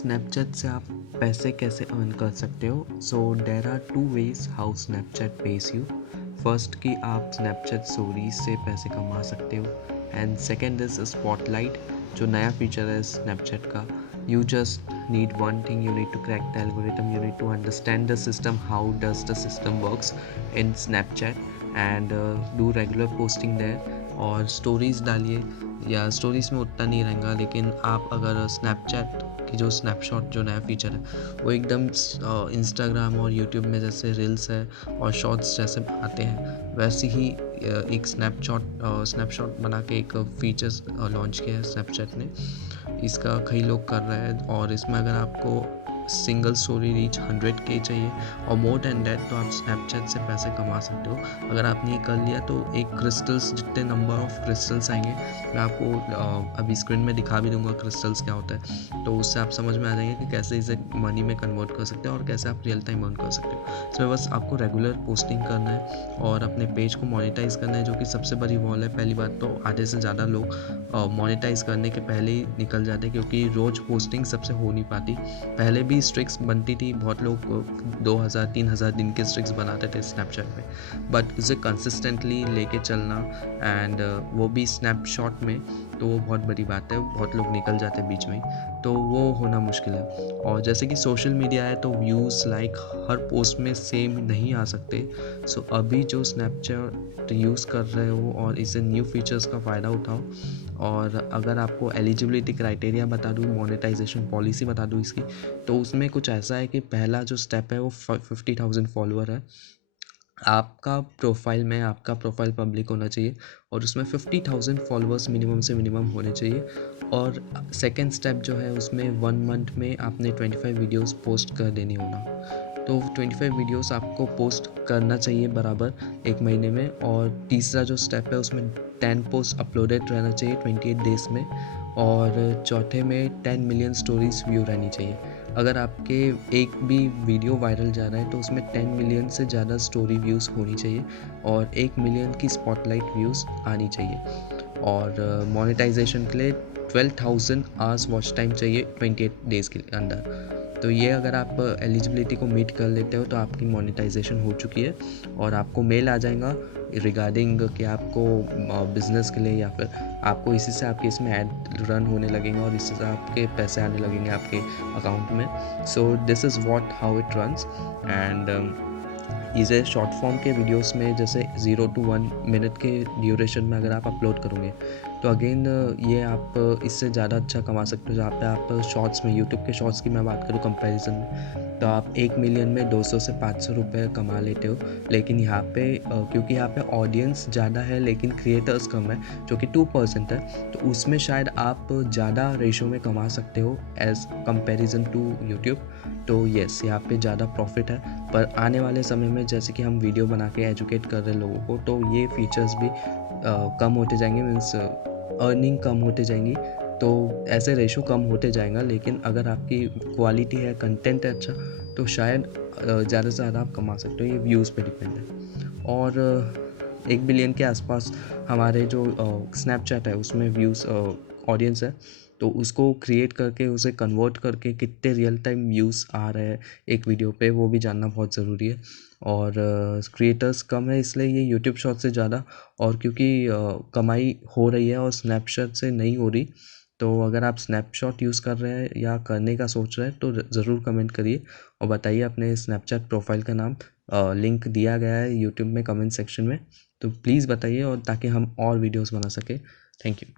Snapchat से आप पैसे कैसे अर्न कर सकते हो। So there are two ways how Snapchat pays you. First कि आप स्नैपचैट स्टोरीज से पैसे कमा सकते हो, एंड सेकेंड इज स्पॉटलाइट, जो नया फीचर है स्नैपचैट का। You just need one thing, you need to crack the algorithm, you need to understand the system, how does the system works in Snapchat, and do regular posting there। और stories डालिए, या stories में उतना नहीं रहेगा, लेकिन आप अगर स्नैपचैट की जो स्नैपशॉट जो नया फीचर है वो एकदम इंस्टाग्राम और यूट्यूब में जैसे रील्स है और शॉर्ट्स जैसे आते हैं, वैसे ही एक स्नैपशॉट बना के एक फीचर्स लॉन्च किया है स्नैपचैट ने। इसका कई लोग कर रहे हैं, और इसमें अगर आपको सिंगल स्टोरी रीच 100K चाहिए और मोर देन डैट, तो आप स्नैपचैट से पैसे कमा सकते हो। अगर आपने ये कर लिया तो एक क्रिस्टल्स जितने नंबर ऑफ क्रिस्टल्स आएंगे, मैं आपको अभी स्क्रीन में दिखा भी दूंगा क्रिस्टल्स क्या होता है, तो उससे आप समझ में आ जाएंगे कि कैसे इसे मनी में कन्वर्ट कर सकते हो और कैसे आप रियल टाइम अर्न कर सकते हो। सो बस आपको रेगुलर पोस्टिंग करना है और अपने पेज को मोनेटाइज करना है, जो कि सबसे बड़ी वॉल है। पहली बात तो आधे से ज़्यादा लोग मोनेटाइज करने के पहले ही निकल जाते, क्योंकि रोज़ पोस्टिंग सबसे हो नहीं पाती। पहले भी स्ट्रिक्स बनती थी, बहुत लोग 2000-3000 दिन के स्ट्रिक्स बनाते थे स्नैपचैट में, बट उसे कंसिस्टेंटली लेके चलना, एंड वो भी स्नैपशॉट में, तो वो बहुत बड़ी बात है। बहुत लोग निकल जाते हैं बीच में ही, तो वो होना मुश्किल है। और जैसे कि सोशल मीडिया है, तो व्यूज़ लाइक हर पोस्ट में सेम नहीं आ सकते। सो अभी जो स्नैपचैट यूज़ कर रहे हो और इसे न्यू फीचर्स का फ़ायदा उठाओ। और अगर आपको एलिजिबिलिटी क्राइटेरिया बता दूँ, मोनेटाइजेशन पॉलिसी बता दूँ इसकी, तो उसमें कुछ ऐसा है कि पहला जो स्टेप है वो 50,000 फॉलोअर है। आपका प्रोफाइल पब्लिक होना चाहिए और उसमें 50,000 फॉलोअर्स मिनिमम से मिनिमम होने चाहिए। और सेकेंड स्टेप जो है उसमें 1 मंथ में आपने 25 वीडियोस पोस्ट कर देनी होना। तो 25 वीडियोस आपको पोस्ट करना चाहिए बराबर एक महीने में। और तीसरा जो स्टेप है उसमें 10 पोस्ट अपलोडेड रहना चाहिए 28 डेज में। और चौथे में 10 मिलियन स्टोरीज व्यू रहनी चाहिए। अगर आपके एक भी वीडियो वायरल जा रहा है तो उसमें 10 मिलियन से ज़्यादा स्टोरी व्यूज़ होनी चाहिए और 1 मिलियन की स्पॉटलाइट व्यूज़ आनी चाहिए। और मोनेटाइजेशन के लिए 12,000 आवर्स वॉच टाइम चाहिए 28 डेज़ के अंदर। तो ये अगर आप एलिजिबिलिटी को मीट कर लेते हो तो आपकी मोनेटाइजेशन हो चुकी है, और आपको मेल आ जाएगा रिगार्डिंग कि आपको बिज़नेस के लिए, या फिर आपको इसी से आपके इसमें ऐड रन होने लगेंगे और इससे आपके पैसे आने लगेंगे आपके अकाउंट में। So this is what how it runs. And इसे शॉर्ट फॉर्म के वीडियोस में जैसे 0 to 1 मिनट के ड्यूरेशन में अगर आप अपलोड करोगे तो अगेन ये आप इससे ज़्यादा अच्छा कमा सकते हो। जहाँ पे आप शॉर्ट्स में, यूट्यूब के शॉर्ट्स की मैं बात करूँ कंपैरिजन में, तो आप 1 मिलियन में 200 से 500 रुपये कमा लेते हो। लेकिन यहाँ पे क्योंकि यहाँ पे ऑडियंस ज़्यादा है लेकिन क्रिएटर्स कम है, जो कि 2% है, तो उसमें शायद आप ज़्यादा रेशो में कमा सकते हो एज़ कंपैरिजन टू यूट्यूब। तो येस, यहाँ पे ज़्यादा प्रॉफिट है। पर आने वाले समय में जैसे कि हम वीडियो बना के एजुकेट कर रहे हैं लोगों को, तो ये फीचर्स भी कम होते जाएंगे, मीन्स अर्निंग कम होते जाएंगी। तो ऐसे रेशो कम होते जाएगा। लेकिन अगर आपकी क्वालिटी है, कंटेंट है अच्छा, तो शायद ज़्यादा से ज़्यादा आप कमा सकते हो। ये व्यूज़ पे डिपेंड है। और 1 बिलियन के आसपास हमारे जो स्नैपचैट है उसमें व्यूज़ ऑडियंस है, तो उसको क्रिएट करके उसे कन्वर्ट करके कितने रियल टाइम व्यूज़ आ रहे हैं एक वीडियो पे, वो भी जानना बहुत ज़रूरी है। और क्रिएटर्स कम है इसलिए ये यूट्यूब शॉर्ट से ज़्यादा, और क्योंकि कमाई हो रही है और स्नैपचैट से नहीं हो रही, तो अगर आप स्नैपशॉट यूज़ कर रहे हैं या करने का सोच रहे हैं तो ज़रूर कमेंट करिए और बताइए अपने स्नैपचैट प्रोफाइल का नाम। लिंक दिया गया है यूट्यूब में कमेंट सेक्शन में, तो प्लीज़ बताइए, और ताकि हम और वीडियोस बना सकें। Thank you.